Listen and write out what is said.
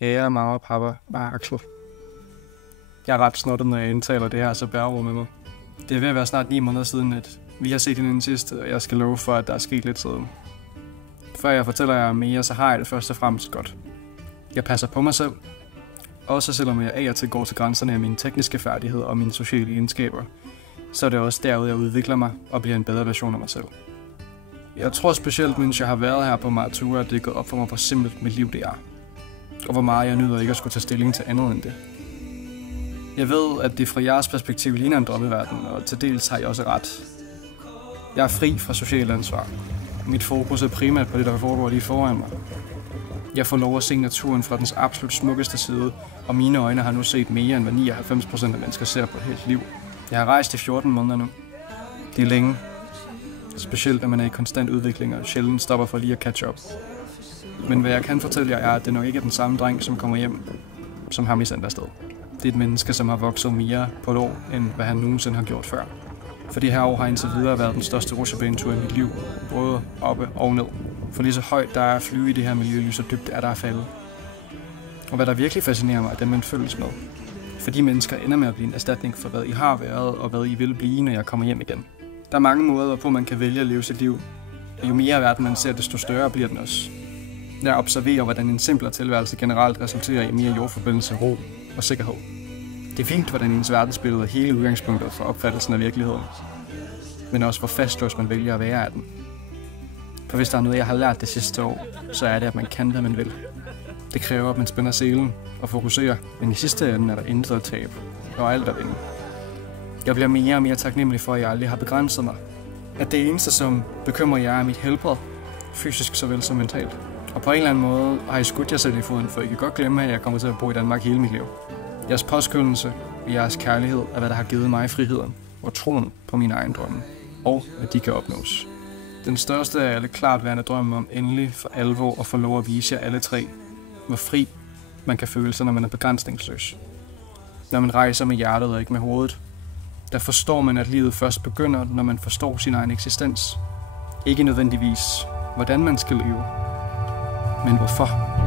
Kære mamma og papa, bare Axel. Jeg er ret snottet, når jeg indtaler det her, så bær over med mig. Det er ved at være snart 9 måneder siden, at vi har set hinanden sidst, og jeg skal love for, at der er sket lidt siden. Før jeg fortæller jer mere, så har jeg det først og fremmest godt. Jeg passer på mig selv, også selvom jeg af og til går til grænserne af mine tekniske færdigheder og mine sociale egenskaber, så er det også derude, jeg udvikler mig og bliver en bedre version af mig selv. Jeg tror specielt, mens jeg har været her på Martura, at det er gået op for mig, hvor simpelt mit liv det er. Og hvor meget jeg nyder ikke at skulle tage stilling til andet end det. Jeg ved, at det fra jeres perspektiv ligner en drømmeverden, og til dels har jeg også ret. Jeg er fri fra socialt ansvar. Mit fokus er primært på det, der foregår lige foran mig. Jeg får lov at se naturen fra dens absolut smukkeste side, og mine øjne har nu set mere, end hvad 99% af mennesker ser på et helt liv. Jeg har rejst i 14 måneder nu. Det er længe. Specielt, når man er i konstant udvikling og sjældent stopper for lige at catch up. Men hvad jeg kan fortælle jer er, at det nok ikke er den samme dreng, som kommer hjem, som har mig sendt afsted. Det er et menneske, som har vokset mere på et år, end hvad han nogensinde har gjort før. For det her år har indtil videre været den største rutsjebanetur i mit liv, både oppe og ned. For lige så højt der er at flyve i det her miljø, lige så dybt er der at falde. Og hvad der virkelig fascinerer mig, er dem, man følges med. For de mennesker ender med at blive en erstatning for, hvad I har været, og hvad I vil blive, når jeg kommer hjem igen. Der er mange måder, hvorpå man kan vælge at leve sit liv. Og jo mere af verden man ser, desto større bliver den også. Jeg observerer, hvordan en simplere tilværelse generelt resulterer i mere jordforbindelse, ro og sikkerhed. Det er vildt, hvordan ens verdensbillede er hele udgangspunktet for opfattelsen af virkeligheden. Men også hvor fastlåst man vælger at være af den. For hvis der er noget, jeg har lært det sidste år, så er det, at man kan, hvad man vil. Det kræver, at man spænder selen og fokuserer, men i sidste ende er der intet at tabe, og alt at vinde. Jeg bliver mere og mere taknemmelig for, at jeg aldrig har begrænset mig. At det eneste, som bekymrer jer, er mit helbred, fysisk såvel som mentalt. Og på en eller anden måde har I skudt jer selv i foden, for I kan godt glemme, at jeg kommer til at bo i Danmark hele mit liv. Jeres påskyndelse og jeres kærlighed er, hvad der har givet mig friheden og troen på mine egne drømme, og at de kan opnås. Den største af alle klart værende drømme om endelig for alvor at få lov at vise jer alle tre, hvor fri man kan føle sig, når man er begrænsningsløs. Når man rejser med hjertet og ikke med hovedet, der forstår man, at livet først begynder, når man forstår sin egen eksistens. Ikke nødvendigvis, hvordan man skal leve, men hvorfor.